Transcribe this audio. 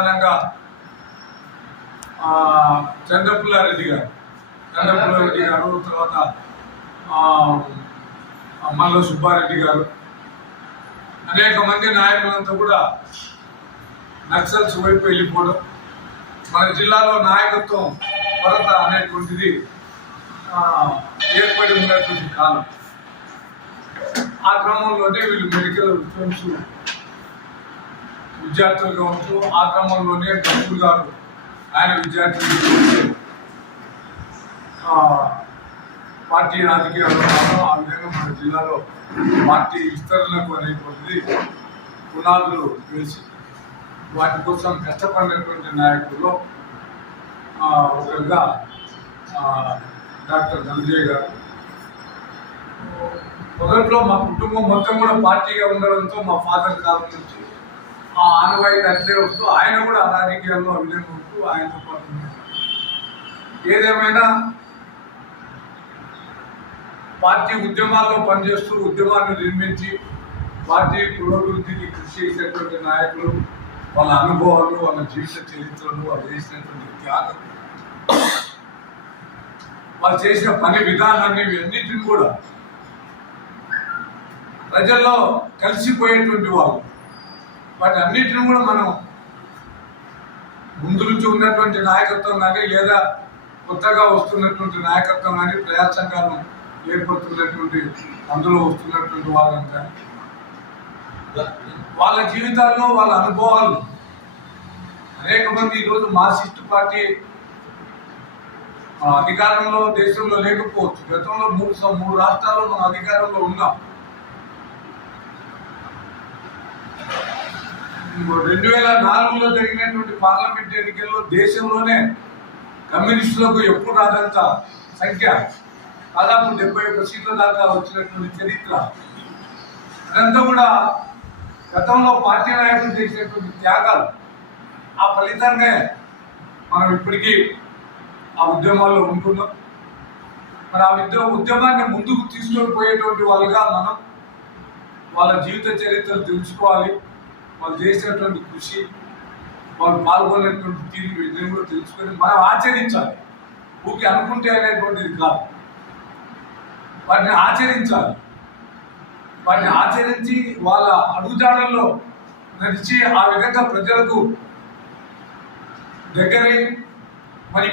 ప్రధానంగా చంద్రపుల్లారెడ్డి గారు తర్వాత మల్ల సుబ్బారెడ్డి గారు అనేక మంది నాయకులంతా కూడా నక్సల్స్ వైపు వెళ్ళిపోవడం, మన జిల్లాలో నాయకత్వం కొరత అనేటువంటిది ఏర్పడి ఉన్నటువంటి కాలం. ఆ క్రమంలోనే వీళ్ళు మెడికల్ స్టూడెంట్స్ విద్యార్థులుగా ఉంటూ ఆ క్రమంలోనే గంగూర్ గారు ఆయన విద్యార్థులు పార్టీ రాజకీయాల్లో ఆ విధంగా మన జిల్లాలో పార్టీ విస్తరణకు అనేటువంటిది పునాదులు వేసి వాటి కోసం కష్టపడినటువంటి నాయకుల్లో ఒకరిగా డాక్టర్ ధనంజయ్ గారు. మొదట్లో మా కుటుంబం మొత్తం కూడా పార్టీగా ఉండడంతో మా ఫాదర్ కాలం నుంచి ఆ ఆనవాయితీ అట్లే వస్తూ ఆయన కూడా రాజకీయాల్లో ఆ విధంగా ఉంటూ ఆయనతో పాటు ఏదేమైనా పార్టీ ఉద్యమాల్లో పనిచేస్తూ ఉద్యమాన్ని నిర్మించి పార్టీ పురోభివృద్ధికి కృషి చేసేటువంటి నాయకులు, వాళ్ళ అనుభవాలు, వాళ్ళ జీవిత చరిత్రలు, వాళ్ళు చేసినటువంటి త్యాగం, వాళ్ళు చేసిన పని విధానాన్ని అన్నింటిని కూడా ప్రజల్లో కలిసిపోయేటువంటి వాళ్ళు. వాటి అన్నింటిని కూడా మనం ముందు నుంచి ఉన్నటువంటి నాయకత్వం కానీ లేదా కొత్తగా వస్తున్నటువంటి నాయకత్వం కానీ ప్రజా సంఘాలను ఏర్పడుతున్నటువంటి అందులో వస్తున్నటువంటి వాళ్ళని కానీ వాళ్ళ జీవితాల్లో వాళ్ళ అనుభవాలు అనేక మంది ఈరోజు మార్క్సిస్ట్ పార్టీ అధికారంలో దేశంలో లేకపోవచ్చు. గతంలో మూడు రాష్ట్రాల్లో మనం అధికారంలో ఉన్నాం. 2004లో జరిగినటువంటి పార్లమెంట్ ఎన్నికల్లో దేశంలోనే కమ్యూనిస్టులకు ఎప్పుడు రాదంత సంఖ్య, దాదాపు 71 సీట్ల దాకా వచ్చినటువంటి చరిత్ర. అదంతా కూడా గతంలో పార్టీ నాయకులు చేసినటువంటి త్యాగాలు. ఆ ఫలితంగా మనం ఇప్పటికీ ఆ ఉద్యమాల్లో ఉంటున్నాం. మరి ఆ ఉద్యమాన్ని ముందుకు తీసుకొని పోయేటువంటి వాళ్ళుగా మనం వాళ్ళ జీవిత చరిత్రలు తెలుసుకోవాలి. వాళ్ళు చేసినటువంటి కృషి, వాళ్ళు పాల్గొనేటువంటి తీరు విజయం కూడా తెలుసుకొని మనం ఆచరించాలి. ఊరికి అనుకుంటే అనేటువంటిది కాదు, వాటిని ఆచరించాలి. వాటిని ఆచరించి వాళ్ళ అడుగుజాడల్లో నడిచి ఆ విధంగా ప్రజలకు దగ్గరై మరి